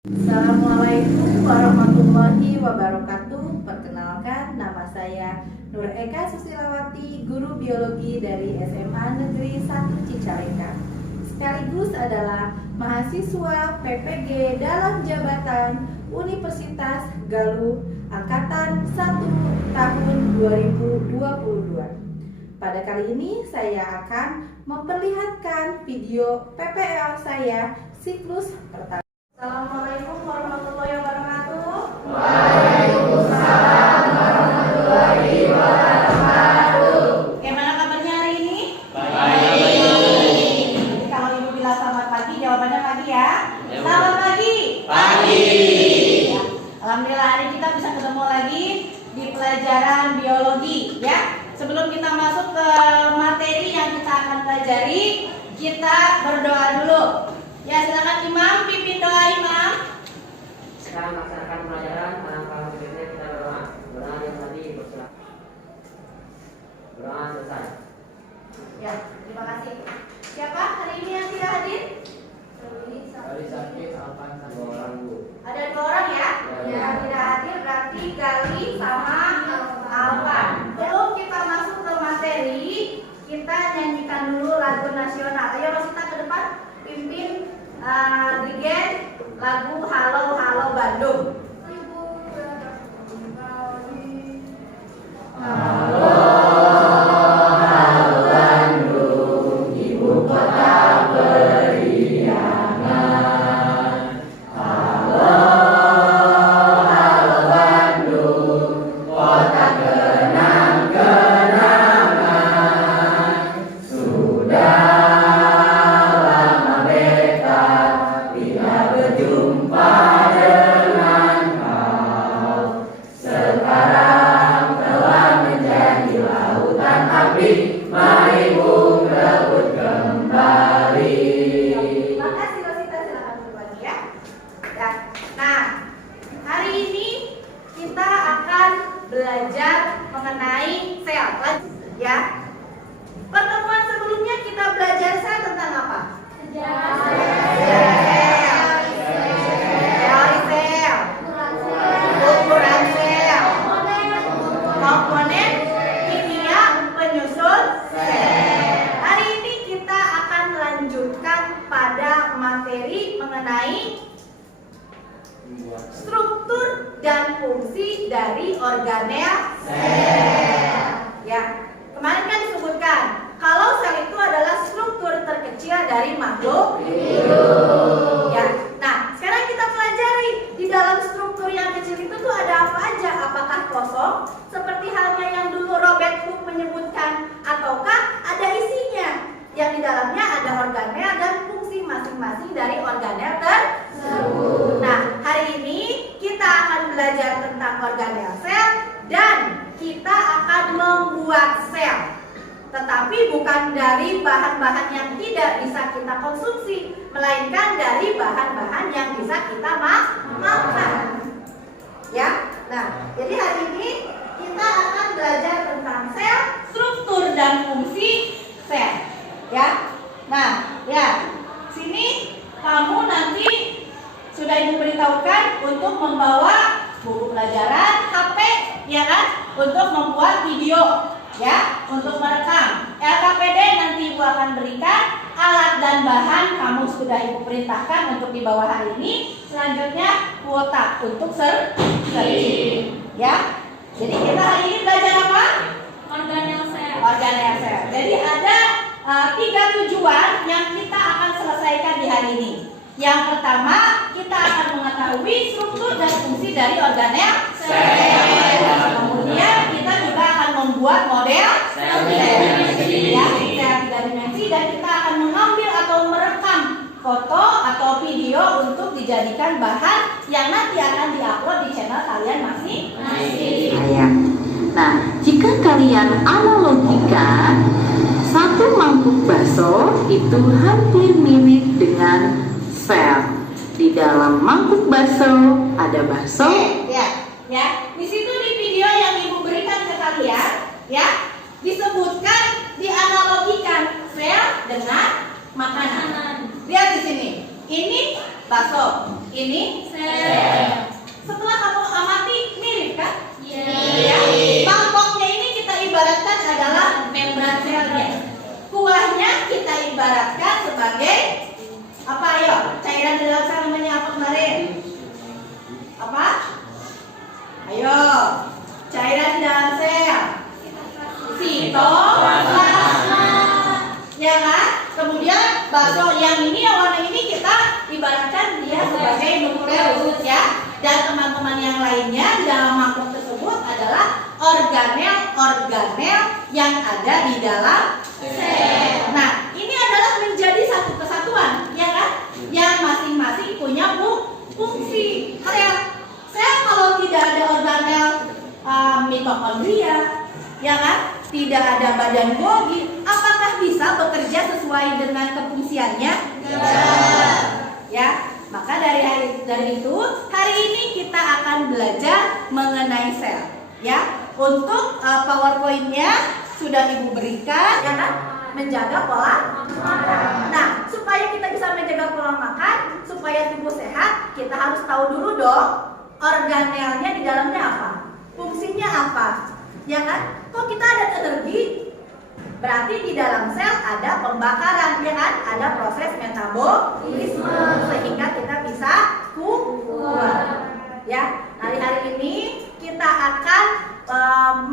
Assalamualaikum warahmatullahi wabarakatuh. Perkenalkan, nama saya Nur Eka Susilawati, guru biologi dari SMA Negeri 1 Cicalengka. Sekaligus adalah mahasiswa PPG dalam jabatan Universitas Galuh Angkatan 1 tahun 2022. Pada kali ini saya akan memperlihatkan video PPL saya siklus pertama. Assalamualaikum warahmatullahi wabarakatuh. Waalaikumsalam warahmatullahi wabarakatuh. Bagaimana kabarnya hari ini? Baik. Kalau ibu bilang selamat pagi, jawabannya pagi ya. Ya, Selamat pagi. Pagi. Ya. Alhamdulillah hari kita bisa ketemu lagi di pelajaran biologi ya. Sebelum kita masuk ke materi yang kita akan pelajari, kita berdoa dulu. Ya, silakan Imam, pimpin doa Imam. Sekarang melaksanakan pelajaran, kalau berikutnya kita berdoa. Berdoa yang tadi bersilakan. Berdoa selesai. Ya, terima kasih. Siapa hari ini yang tidak hadir? Dari sakit Alpan dua orang bu. Ada 2 orang ya? Ya. Yang tidak hadir berarti Gali sama Alvan. Sebelum kita masuk ke materi, kita nyanyikan dulu lagu nasional. Ayo Rosita ke depan, pimpin Digen lagu Halo Halo Bandung. Makasih Rosita, silakan duduk lagi ya. Ya. Nah, hari ini kita akan belajar mengenai sel. Ya. Pertemuan sebelumnya kita belajar sel tentang apa? Sejarah sel. Teori sel. Ukuran sel. Komponen kimia penyusun sel. Hari ini kita akan melanjutkan pada materi mengenai struktur dan fungsi dari organel sel. Ya, kemarin kan disebutkan kalau sel itu adalah struktur terkecil dari makhluk hidup. Ya, nah sekarang kita pelajari di dalam struktur yang kecil itu tuh ada apa aja? Apakah kosong seperti halnya yang dulu Robert Hooke menyebutkan, ataukah ada isinya? Yang di dalamnya ada organel dan fungsi masing-masing dari organel tersebut. Nah, hari ini kita akan belajar tentang organel sel dan kita akan membuat sel. Tetapi bukan dari bahan-bahan yang tidak bisa kita konsumsi, melainkan dari bahan-bahan yang bisa kita makan. Ya. Nah, jadi hari ini kita akan belajar tentang sel, struktur dan fungsi sel. Ya, nah, ya, sini kamu nanti sudah Ibu beritahukan untuk membawa buku pelajaran, HP, ya kan, untuk membuat video, ya, untuk merekam. LKPD nanti Ibu akan berikan alat dan bahan kamu sudah Ibu perintahkan untuk dibawa hari ini. Selanjutnya kuota untuk searching, ya. Jadi kita hari ini belajar apa? Organel sel. Organel sel. Jadi ada 3 tujuan yang kita akan selesaikan di hari ini. Yang pertama, kita akan mengetahui struktur dan fungsi dari organel sel. Kemudian kita juga akan membuat model sel ya, sel 3 dimensi, dan kita akan mengambil atau merekam foto atau video untuk dijadikan bahan yang nanti akan diupload di channel kalian masing-masing. Nah, jika kalian analogikan, satu mangkuk bakso itu hampir mirip dengan sel. Di dalam mangkuk bakso ada bakso. Ya. Di situ di video yang Ibu berikan ke kalian, ya, disebutkan dianalogikan sel dengan makanan. Lihat di sini. Ini bakso. Ini sel. Setelah kamu amati mirip kan? Ya. Mangkoknya ini kita ibaratkan adalah membran selnya. Kuahnya kita ibaratkan sebagai apa? Ayo, cairan di dalam sel namanya apa kemarin? Apa? Ayo, cairan di dalam sel. Sitoplasma. Ya kan? Kemudian bakso yang ini, yang warna ini kita ibaratkan dia sebagai nukleus ya. Dan teman-teman yang lainnya dalam mangkok tersebut adalah organel-organel yang ada di dalam sel. Nah, ini adalah menjadi satu kesatuan, ya kan? Yang masing-masing punya fungsi. Sel kalau tidak ada organel mitokondria, ya kan? Tidak ada badan Golgi, apakah bisa bekerja sesuai dengan kefungsiannya? Ya, maka dari itu hari ini kita akan belajar mengenai sel. Ya, untuk PowerPoint-nya sudah Ibu berikan, ya kan? Menjaga pola makan. Nah, supaya kita bisa menjaga pola makan, supaya tubuh sehat, kita harus tahu dulu dong organelnya di dalamnya apa, fungsinya apa, ya kan? Kok kita ada energi? Berarti di dalam sel ada pembakaran, ya kan? Ada proses metabolisme sehingga kita bisa kuat. Ya, hari ini kita akan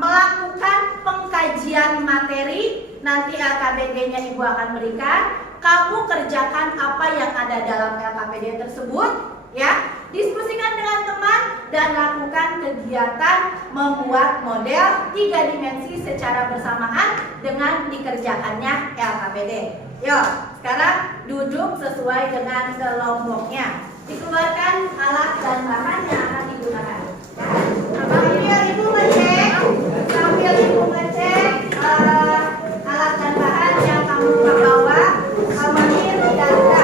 melakukan pengkajian materi. Nanti LKPD-nya Ibu akan berikan. Kamu kerjakan apa yang ada dalam LKPD tersebut, ya. Diskusikan dengan teman dan lakukan kegiatan membuat model 3 dimensi secara bersamaan dengan dikerjakannya LKPD. Yuk, sekarang duduk sesuai dengan kelompoknya. Dikeluarkan alat dan bahan yang akan digunakan. Sambil Ibu ngecek alat dan bahan yang kamu bawa, amanir tidak ada.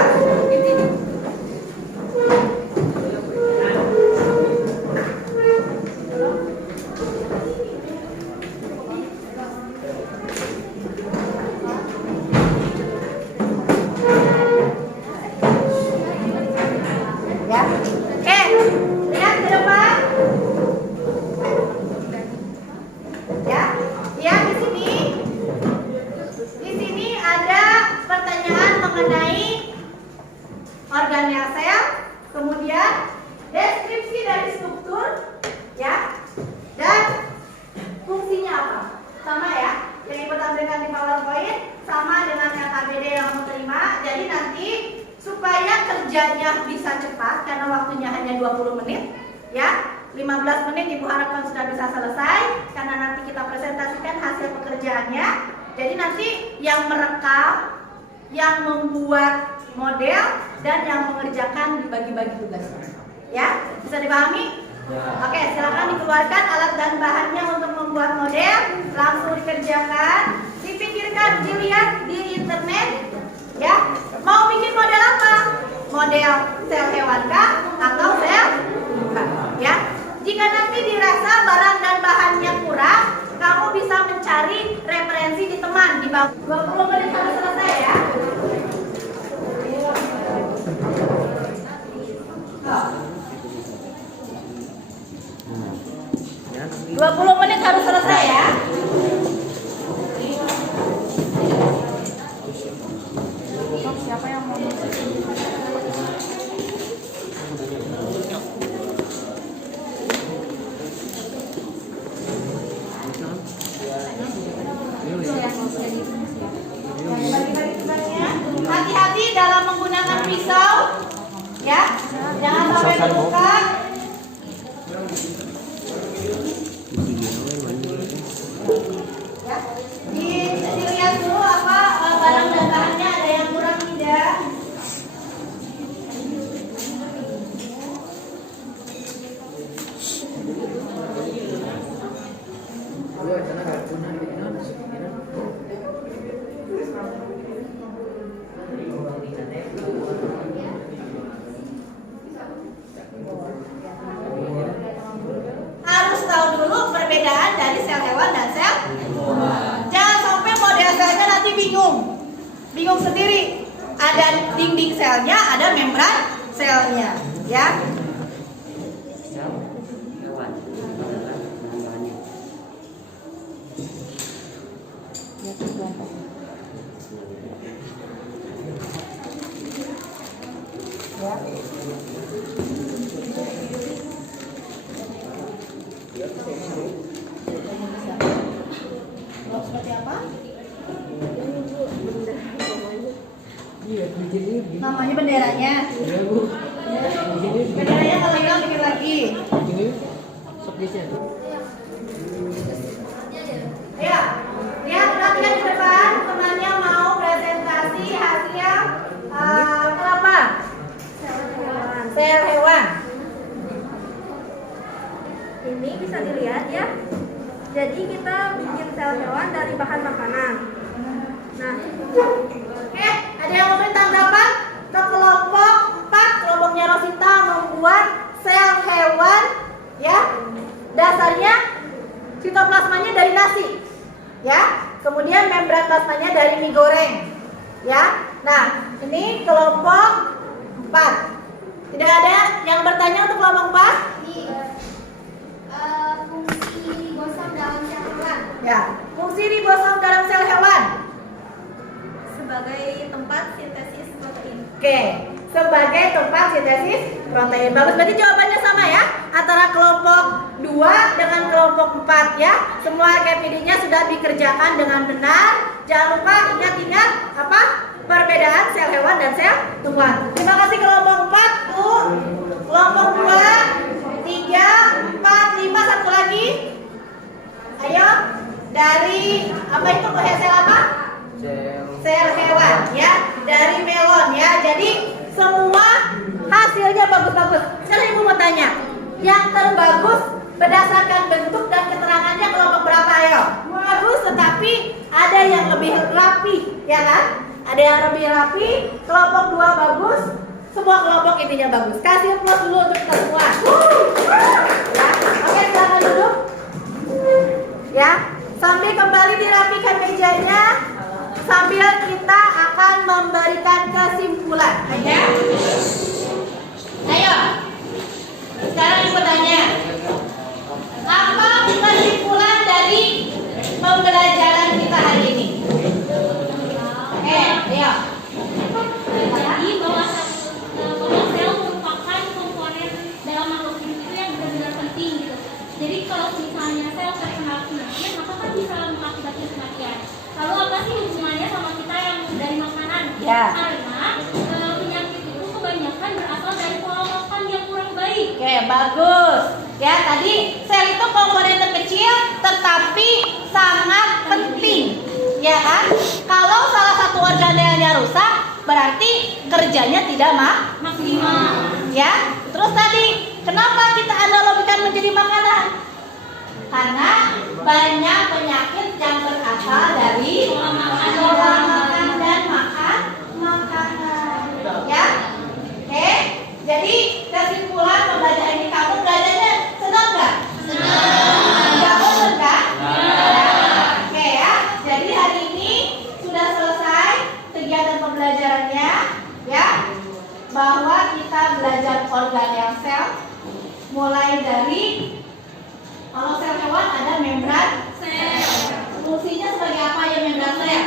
Organel sel, kemudian deskripsi dari struktur, ya, dan fungsinya apa? Sama ya, yang Ibu tampilkan di PowerPoint sama dengan LKPD yang kamu terima. Jadi nanti supaya kerjanya bisa cepat karena waktunya hanya 20 menit, ya, 15 menit Ibu harapkan sudah bisa selesai karena nanti kita presentasikan hasil pekerjaannya. Jadi nanti yang merekam, yang membuat model, dan yang mengerjakan dibagi-bagi tugasnya. Ya, bisa dipahami? Oke, silakan dikeluarkan alat dan bahannya untuk membuat model. Langsung dikerjakan. Dipikirkan, dilihat di internet. Ya, mau bikin model apa? Model sel hewankah atau sel bukan? Ya, jika nanti dirasa barang dan bahannya kurang, kamu bisa mencari referensi di teman di bawah. 20 menit harus selesai ya. 20 menit harus selesai ya. Siapa yang mau? Hati-hati dalam menggunakan pisau, ya. Jangan sampai terluka. Ya, dilihat dulu apa barang dan bahannya ada yang kurang tidak. Harus tahu dulu perbedaan dari sel hewan dan sel. Jangan sampai model selnya nanti bingung sendiri. Ada dinding selnya, ada membran selnya. Ya. Sel hewan adalah bahan-bahannya. Seperti apa? Iya, begini. Namanya benderanya. Iya, Bu. Benderanya kalau hilang bikin lagi. Begini. Sokisnya. Ya, lihat perhatikan di depan. Temannya mau presentasi hasil apa? Sel hewan. Ini bisa dilihat ya. Jadi kita bikin sel hewan dari bahan makanan. Nah, Oke, ada yang memberi tanggapan ke kelompok 4, kelompoknya Rosita membuat sel hewan, ya. Dasarnya sitoplasmanya dari nasi, ya. Kemudian membran plasmanya dari mie goreng, ya. Nah, ini kelompok 4. Tidak ada yang bertanya untuk kelompok 4? fungsi ribosom dalam sel hewan Ya, fungsi ribosom dalam sel hewan. sebagai tempat sintesis protein. Oke, sebagai tempat sintesis protein. Bagus, berarti jawabannya sama ya antara kelompok 2 dengan kelompok 4 ya. Semua KPD-nya sudah dikerjakan dengan benar. Jangan lupa ingat-ingat apa? Perbedaan sel hewan dan sel tumbuhan. Terima kasih kelompok 4, Bu. Kelompok 2, 3, 4, 5, satu lagi. Ayo, dari apa itu sel apa? Sel hewan ya, dari melon ya. Jadi semua hasilnya bagus-bagus. Sekarang Ibu mau tanya, yang terbagus berdasarkan bentuk dan keterangannya kelompok berapa? Ayo. Bagus, tetapi ada yang lebih rapi, ya kan? Ada yang lebih rapi. Kelompok 2 bagus, semua kelompok intinya bagus. Kasih plus dulu untuk kita semua. Ya. Oke, silakan duduk. Ya, sambil kembali dirapikan mejanya. Sambil kita akan memberikan kesimpulan. Ayo. Sekarang Ibu tanya, apa kesimpulan dari pembelajaran kita hari ini? Ayo. Jadi bahwa sel merupakan komponen dalam makhluk hidup itu yang benar-benar penting gitu. Jadi kalau misalnya sel terkena kematian, maka kan bisa mengakibatkan kematian. Lalu apa sih hubungannya sama kita yang dari makanan? Ya. Karena penyakit itu kebanyakan berasal dari pola makan yang kurang baik. Oke, bagus. Ya, tadi sel itu komponen terkecil tetapi sangat penting. Ya kan? Kalau salah satu organelnya rusak, berarti kerjanya tidak Maksimal. Ya. Terus tadi, kenapa kita analogikan menjadi makanan? Karena banyak penyakit yang berasal dari pola makan dan makan makanan. Ya. Oke. Jadi kesimpulan pembelajaran ini, kamu belajarnya senang nggak? Senang. Nggak bosan kan? Oke ya. Jadi hari ini sudah selesai kegiatan pembelajarannya, ya. Bahwa kita belajar organel sel, mulai dari kalau sel hewan ada membran sel. Fungsinya sebagai apa ya membran sel?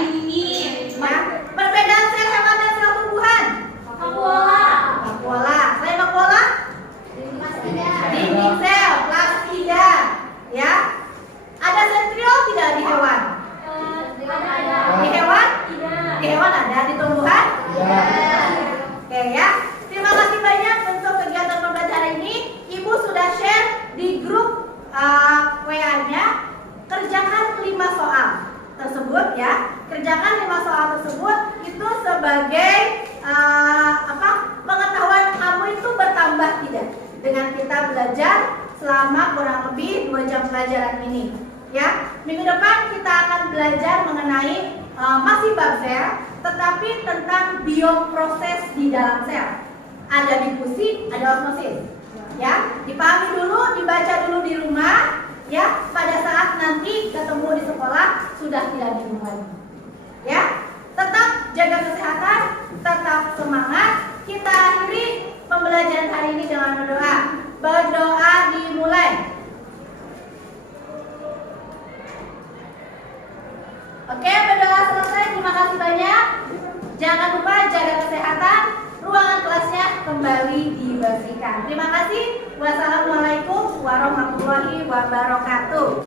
Ya. Perbedaan sel hewan dan sel tumbuhan? Vakuola. Selain vakuola? Dinding sel, plastida. Ya. Ada sentriol tidak di hewan? Di hewan? Di hewan ada, di tumbuhan? Oke ya. Terima kasih banyak untuk kegiatan pembelajaran ini. Ibu sudah share di grup WA-nya. Kerjakan 5 soal tersebut ya. Kerjakan 5 soal tersebut itu sebagai pengetahuan kamu itu bertambah tidak dengan kita belajar selama kurang lebih 2 jam pelajaran ini. Ya, minggu depan kita akan belajar mengenai masih bab sel, tetapi tentang bioproses di dalam sel. Ada difusi, ada osmosis. Ya, dipahami dulu, dibaca dulu di rumah. Ya, pada saat nanti ketemu di sekolah sudah tidak bingung lagi. Ya, tetap jaga kesehatan, tetap semangat. Kita akhiri pembelajaran hari ini dengan berdoa. Berdoa dimulai. Oke, berdoa selesai. Terima kasih banyak. Jangan lupa jaga kesehatan. Ruangan kelasnya kembali dibersihkan. Terima kasih. Wassalamualaikum warahmatullahi wabarakatuh.